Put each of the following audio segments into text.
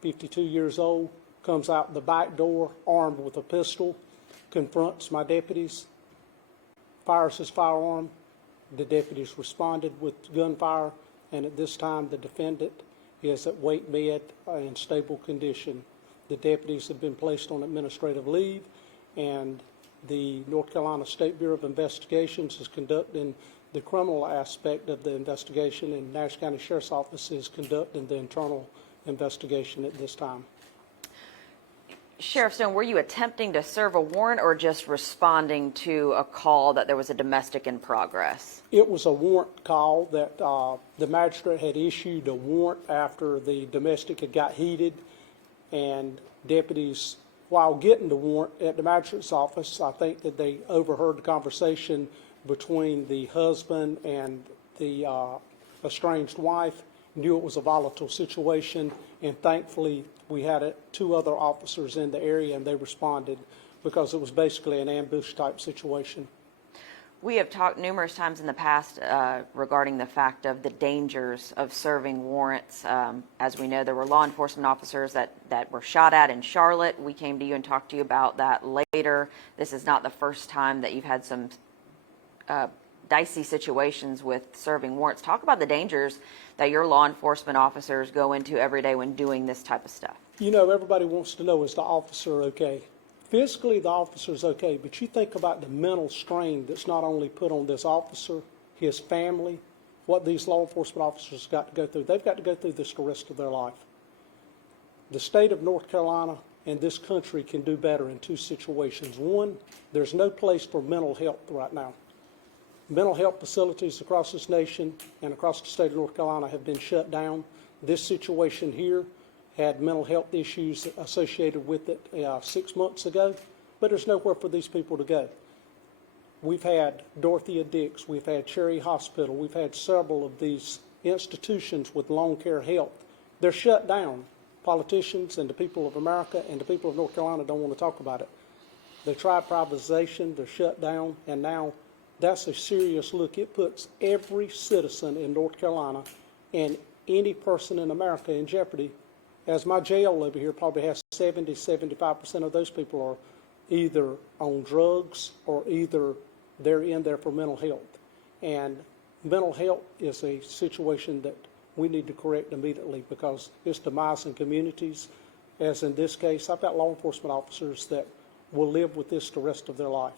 52 years old, comes out the back door armed with a pistol, confronts my deputies, fires his firearm. The deputies responded with gunfire, and at this time the defendant is at weight med in stable condition. The deputies have been placed on administrative leave, and the North Carolina State Bureau of Investigations is conducting the criminal aspect of the investigation, and Nash County Sheriff's Office is conducting the internal investigation at this time. Sheriff Stone, were you attempting to serve a warrant or just responding to a call that there was a domestic in progress? It was a warrant call that the magistrate had issued a warrant after the domestic had got heated, and deputies, while getting the warrant at the magistrate's office, I think that they overheard the conversation between the husband and the estranged wife, knew it was a volatile situation, and thankfully we had two other officers in the area, and they responded because it was basically an ambush type situation. We have talked numerous times in the past regarding the fact of the dangers of serving warrants. As we know, there were law enforcement officers that were shot at in Charlotte. We came to you and talked to you about that later. This is not the first time that you've had some dicey situations with serving warrants. Talk about the dangers that your law enforcement officers go into every day when doing this type of stuff. You know, everybody wants to know, is the officer okay? Physically, the officer's okay, but you think about the mental strain that's not only put on this officer, his family, what these law enforcement officers got to go through. They've got to go through this the rest of their life. The state of North Carolina and this country can do better in two situations. One, there's no place for mental health right now. Mental health facilities across this nation and across the state of North Carolina have been shut down. This situation here had mental health issues associated with it 6 months ago, but there's nowhere for these people to go. We've had Dorothea Dix, we've had Cherry Hospital, we've had several of these institutions with long care health. They're shut down. Politicians and the people of America and the people of North Carolina don't want to talk about it. They tried privatization, they're shut down, and now that's a serious look. It puts every citizen in North Carolina and any person in America in jeopardy. As my jail over here probably has 75% of those people are either on drugs or either they're in there for mental health. And mental health is a situation that we need to correct immediately because it's demising communities. As in this case, I've got law enforcement officers that will live with this the rest of their life.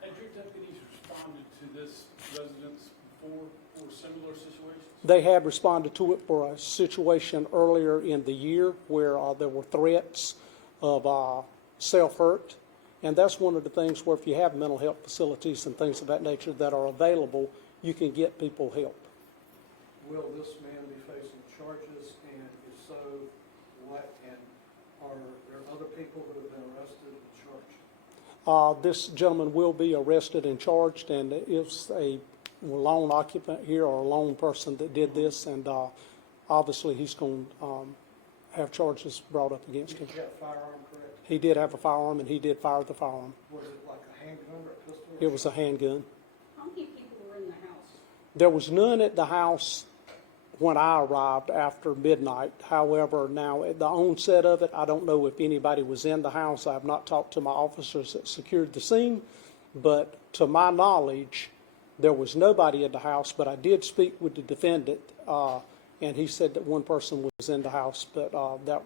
Had your deputies responded to this residence before for similar situations? They had responded to it for a situation earlier in the year where there were threats of self-hurt. And that's one of the things where if you have mental health facilities and things of that nature that are available, you can get people help. Will this man be facing charges, and if so, what, and are there other people who have been arrested and charged? This gentleman will be arrested and charged, and it's a lone occupant here or a lone person that did this, and obviously he's going to have charges brought up against him. Did he have a firearm, correct? He did have a firearm, and he did fire the firearm. Was it like a handgun or a pistol? It was a handgun. How many people were in the house? There was none at the house when I arrived after midnight. However, now at the onset of it, I don't know if anybody was in the house. I have not talked to my officers that secured the scene, but to my knowledge, there was nobody in the house, but I did speak with the defendant, and he said that one person was in the house, but that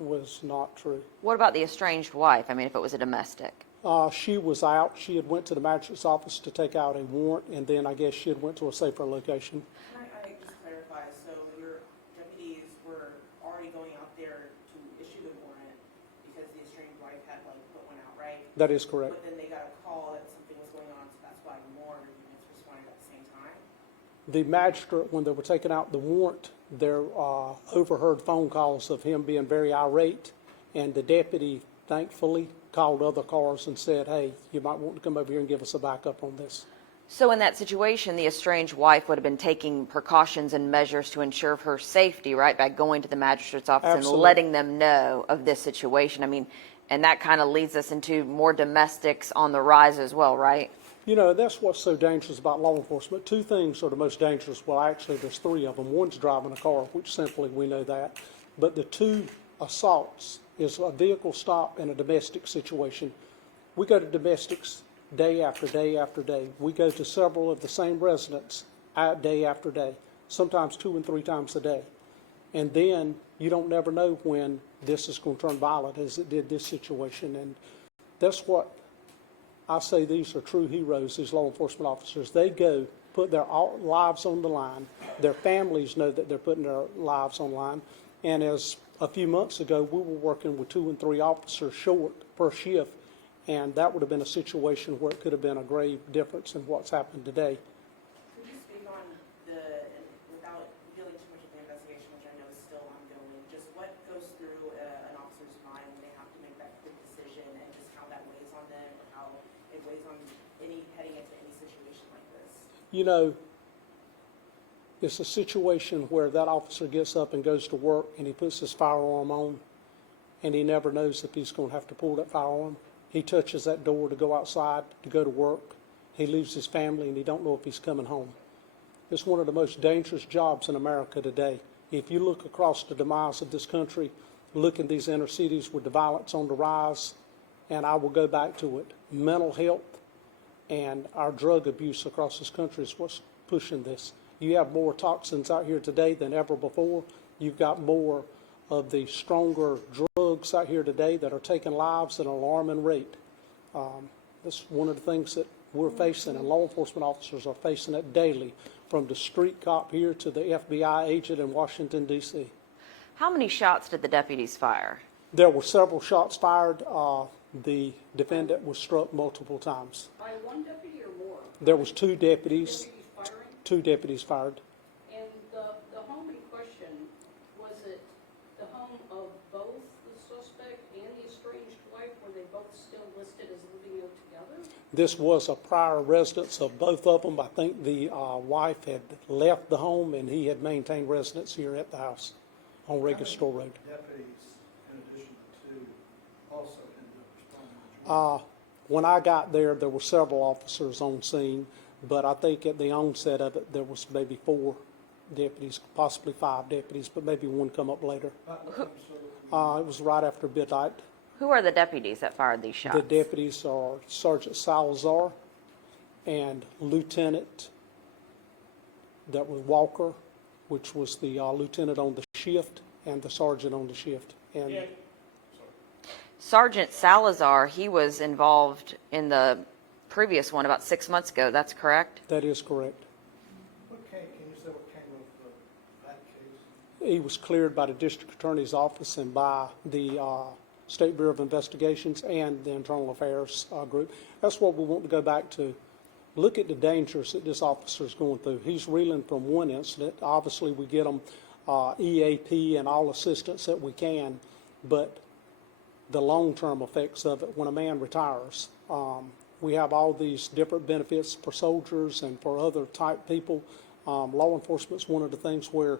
was not true. What about the estranged wife? I mean, if it was a domestic? She was out. She had went to the magistrate's office to take out a warrant, and then I guess she had went to a safer location. Can I just clarify? So your deputies were already going out there to issue the warrant because the estranged wife had put one out, right? That is correct. But then they got a call that something was going on, so that's why more units responded at the same time? The magistrate, when they were taking out the warrant, there overheard phone calls of him being very irate, and the deputy, thankfully, called other cars and said, hey, you might want to come over here and give us a backup on this. So in that situation, the estranged wife would have been taking precautions and measures to ensure her safety, right, by going to the magistrate's office Absolutely. And letting them know of this situation. I mean, and that kind of leads us into more domestics on the rise as well, right? You know, that's what's so dangerous about law enforcement. Two things are the most dangerous. Well, actually, there's three of them. One's driving a car, which simply we know that. But the two assaults is a vehicle stop and a domestic situation. We go to domestics day after day after day. We go to several of the same residents day after day, sometimes 2 and 3 times a day. And then you don't never know when this is going to turn violent as it did this situation. And that's what I say, these are true heroes, these law enforcement officers. They go, put their lives on the line. Their families know that they're putting their lives on the line. And as a few months ago, we were working with 2 and 3 officers short per shift, and that would have been a situation where it could have been a grave difference in what's happened today. Could you speak on and without dealing too much of the investigation, which I know is still ongoing, just what goes through an officer's mind when they have to make that quick decision, and just how that weighs on them, or how it weighs on heading into any situation like this? You know, it's a situation where that officer gets up and goes to work and he puts his firearm on and he never knows if he's going to have to pull that firearm. He touches that door to go outside, to go to work. He leaves his family and he don't know if he's coming home. It's one of the most dangerous jobs in America today. If you look across the demise of this country, look in these inner cities with the violence on the rise, and I will go back to it. Mental health and our drug abuse across this country is what's pushing this. You have more toxins out here today than ever before. You've got more of the stronger drugs out here today that are taking lives at an alarming rate. That's one of the things that we're facing, and law enforcement officers are facing it daily, from the street cop here to the FBI agent in Washington, D.C. How many shots did the deputies fire? There were several shots fired. The defendant was struck multiple times. By one deputy or more? There was 2 deputies. Deputies firing? 2 deputies fired. And the home in question, was it the home of both the suspect and the estranged wife? Were they both still listed as living there together? This was a prior residence of both of them. I think the wife had left the home and he had maintained residence here at the house on Registor Road. Deputies, in addition to 2, also ended up responding? When I got there, there were several officers on scene, but I think at the onset of it, there was maybe 4 deputies, possibly 5 deputies, but maybe one come up later. It was right after midnight. Who are the deputies that fired these shots? The deputies are Sergeant Salazar and Lieutenant, that was Walker, which was the lieutenant on the shift, and the sergeant on the shift. And Yeah. Sergeant Salazar, he was involved in the previous one about 6 months ago. That's correct? that is correct. Can you say what came of that case? He was cleared by the district attorney's office and by the State Bureau of Investigations and the Internal Affairs group. That's what we want to go back to. Look at the dangers that this officer is going through. He's reeling from one incident. Obviously, we get him EAP and all assistance that we can, but the long-term effects of it when a man retires. We have all these different benefits for soldiers and for other type people. Law enforcement is one of the things where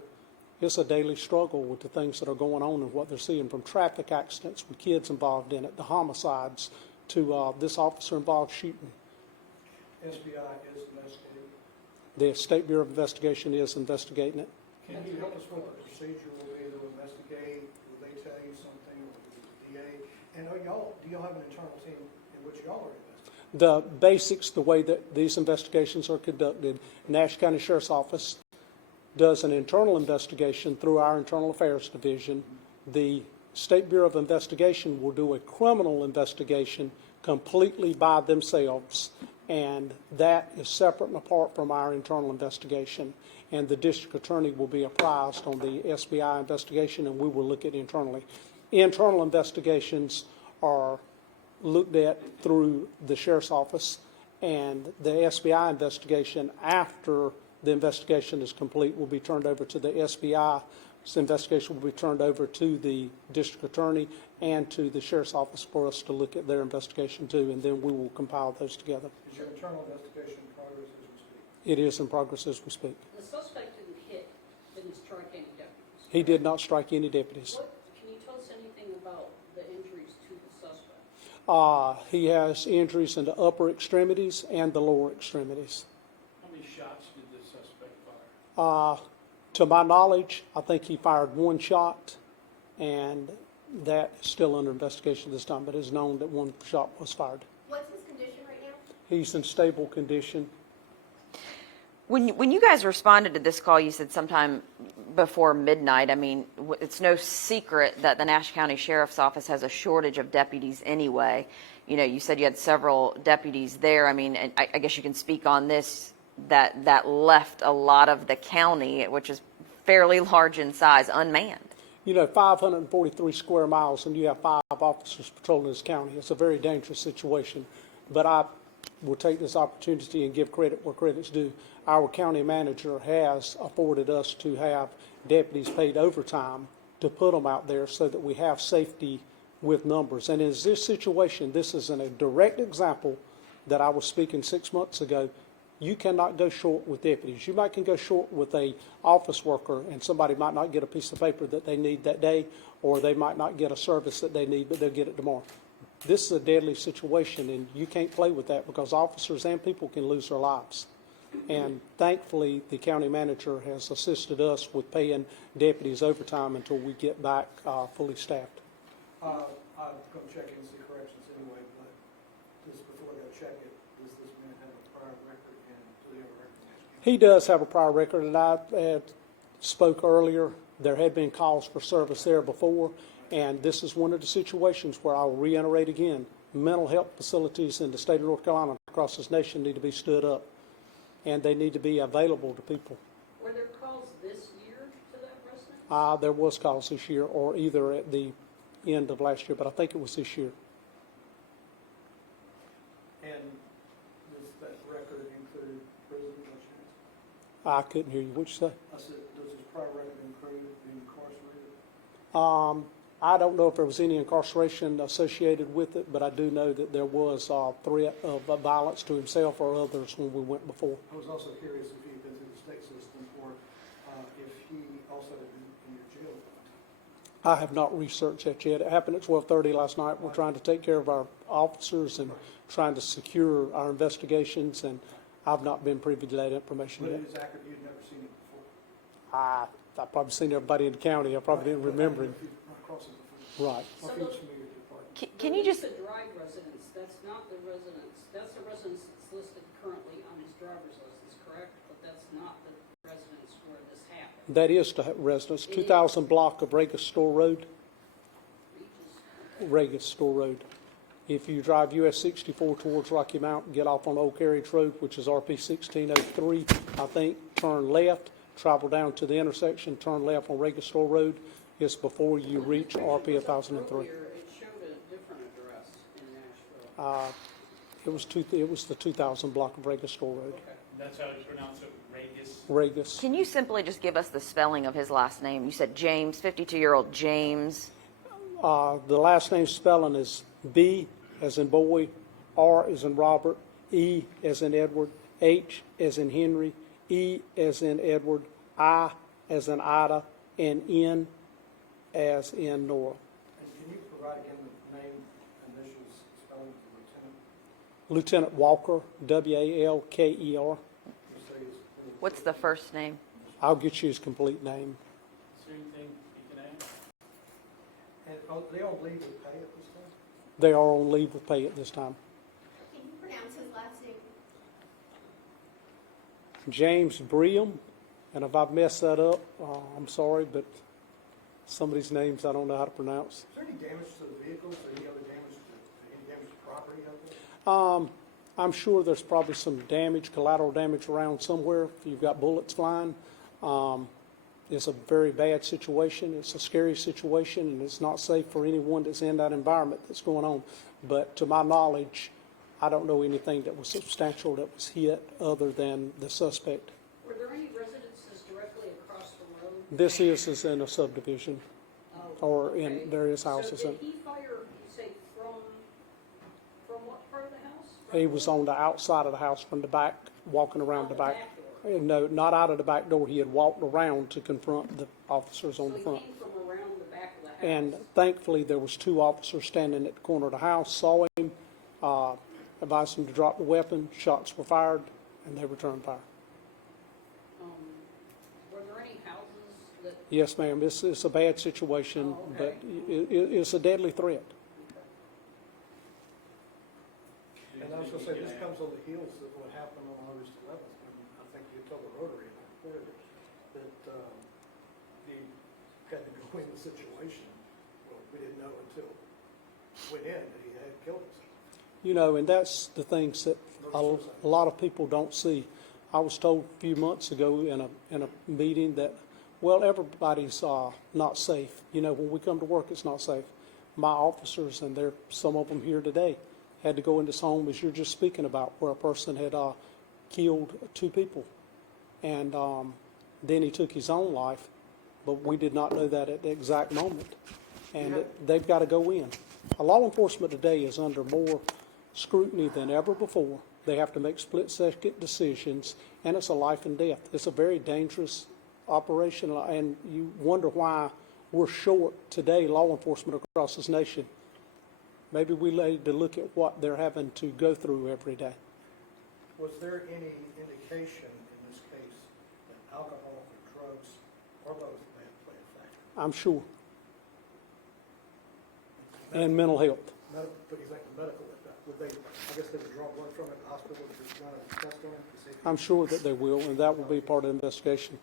it's a daily struggle with the things that are going on and what they're seeing, from traffic accidents with kids involved in it, the homicides, to this officer-involved shooting. SBI is investigating. The State Bureau of Investigation is investigating it. Can you help us with the procedure? Will they investigate? Will they tell you something? Will the DA? And do y'all have an internal team in which y'all are investigating? The basics, the way that these investigations are conducted, Nash County Sheriff's Office does an internal investigation through our Internal Affairs Division. The State Bureau of Investigation will do a criminal investigation completely by themselves, and that is separate and apart from our internal investigation. And the district attorney will be apprised on the SBI investigation, and we will look at internally. Internal investigations are looked at through the sheriff's office, and the SBI investigation, after the investigation is complete, will be turned over to the SBI. This investigation will be turned over to the district attorney and to the sheriff's office for us to look at their investigation too, and then we will compile those together. Is your internal investigation in progress as we speak? It is in progress as we speak. The suspect didn't strike any deputies. He did not strike any deputies. Can you tell us anything about the injuries to the suspect? He has injuries in the upper extremities and the lower extremities. How many shots did the suspect fire? To my knowledge, I think he fired 1 shot, and that is still under investigation this time, but it's known that one shot was fired. What's his condition right now? He's in stable condition. When you guys responded to this call, you said sometime before midnight. I mean, it's no secret that the Nash County Sheriff's Office has a shortage of deputies anyway. You know, you said you had several deputies there. I mean, and I guess you can speak on this, that left a lot of the county, which is fairly large in size, unmanned. You know, 543 square miles, and you have 5 officers patrolling this county. It's a very dangerous situation. But I will take this opportunity and give credit where credit's due. Our county manager has afforded us to have deputies paid overtime to put them out there so that we have safety with numbers. And in this situation, this is a direct example that I was speaking 6 months ago. You cannot go short with deputies. You might can go short with a office worker, and somebody might not get a piece of paper that they need that day, or they might not get a service that they need, but they'll get it tomorrow. This is a deadly situation, and you can't play with that because officers and people can lose their lives. And thankfully, the county manager has assisted us with paying deputies overtime until we get back fully staffed. I'm going to check into the corrections anyway, but just before I go check it, does this man have a prior record, and do they have a record? He does have a prior record, and I spoke earlier. There had been calls for service there before, and this is one of the situations where I'll reiterate again. Mental health facilities in the state of North Carolina across this nation need to be stood up, and they need to be available to people. Were there calls this year to that resident? There was calls this year, or either at the end of last year, but I think it was this year. And does that record include prison by chance? I couldn't hear you. What'd you say? I said, does his prior record include being incarcerated? I don't know if there was any incarceration associated with it, but I do know that there was threat of violence to himself or others when we went before. I was also curious if he'd been through the state system, or if he also had been in your jail at that time. I have not researched that yet. It happened at 12:30 last night. We're trying to take care of our officers and trying to secure our investigations, and I've not been privy to that information But yet. it is accurate, you'd never seen it before. I've probably seen everybody in the county. I probably didn't remember him. If you've run across it before. Right. Well, if he's familiar with the department. Can you just, The drive residence, that's not the residence, that's the residence that's listed currently on his driver's license, correct? But that's not the residence where this happened. That is the residence, 2000 block of Regis Store Road. Regis Store Road. If you drive US 64 towards Rocky Mount, get off on Old Carriage Road, which is RP 1603, I think, turn left, travel down to the intersection, turn left on Regis Store Road. It's before you reach RP 1003. Earlier, it showed a different address in Nashville. It was the 2000 block of Regis Store Road. Okay. That's how you pronounce it, Regis. Regis. can you simply just give us the spelling of his last name? You said James, 52-year-old James. The last name spelling is B as in boy, R as in Robert, E as in Edward, H as in Henry, E as in Edward, I as in Ida, and N as in Nora. And can you provide again the name, initials, spelling of the lieutenant? Lieutenant Walker, Walker. You say his What's the first name? I'll get you his complete name. Is there anything you can add? And are they on leave with pay at this time? They are on leave with pay at this time. Can you pronounce his last name? James Brehein, and if I've messed that up, I'm sorry, but some of these names I don't know how to pronounce. Is there any damage to the vehicles, or any other damage to, any damage to property out there? I'm sure there's probably some damage, collateral damage around somewhere. If you've got bullets flying, it's a very bad situation. It's a scary situation, and it's not safe for anyone that's in that environment that's going on. But to my knowledge, I don't know anything that was substantial that was hit other than the suspect. Were there any residences directly across the road? This is in a subdivision, Oh, or okay. in various houses. So did he fire, you say, from what part of the house? He was on the outside of the house from the back, walking around Out the the back. door? No, not out of the back door. He had walked around to confront the officers on the So front. he came from around the back of the house? And thankfully, there was 2 officers standing at the corner of the house, saw him, advised him to drop the weapon. Shots were fired, and they returned fire. Were there any houses that Yes, ma'am, it's a bad situation, Oh, but okay. it's a deadly threat. And I was gonna say, this comes on the heels of what happened on August 11th, when I think you told the Rotary and I reported it, that he had to go in the situation. Well, we didn't know until went in that he had killed himself. You know, and that's the things that a lot of people don't see. I was told a few months ago in a meeting that, well, everybody's not safe. You know, when we come to work, it's not safe. My officers, and there some of them here today, had to go in this home, as you're just speaking about, where a person had killed 2 people. And then he took his own life, but we did not know that at the exact moment. And they've got to go in. Law enforcement today is under more scrutiny than ever before. They have to make split-second decisions, and it's a life and death. It's a very dangerous operation, and you wonder why we're short today, law enforcement across this nation. Maybe we need to look at what they're having to go through every day. Was there any indication in this case that alcohol or drugs or both may have played a factor? I'm sure. And mental health. But you think the medical, would they, I guess they would draw blood from it at the hospital to run a test on it to see if I'm sure that they will, and that will be part of the investigation.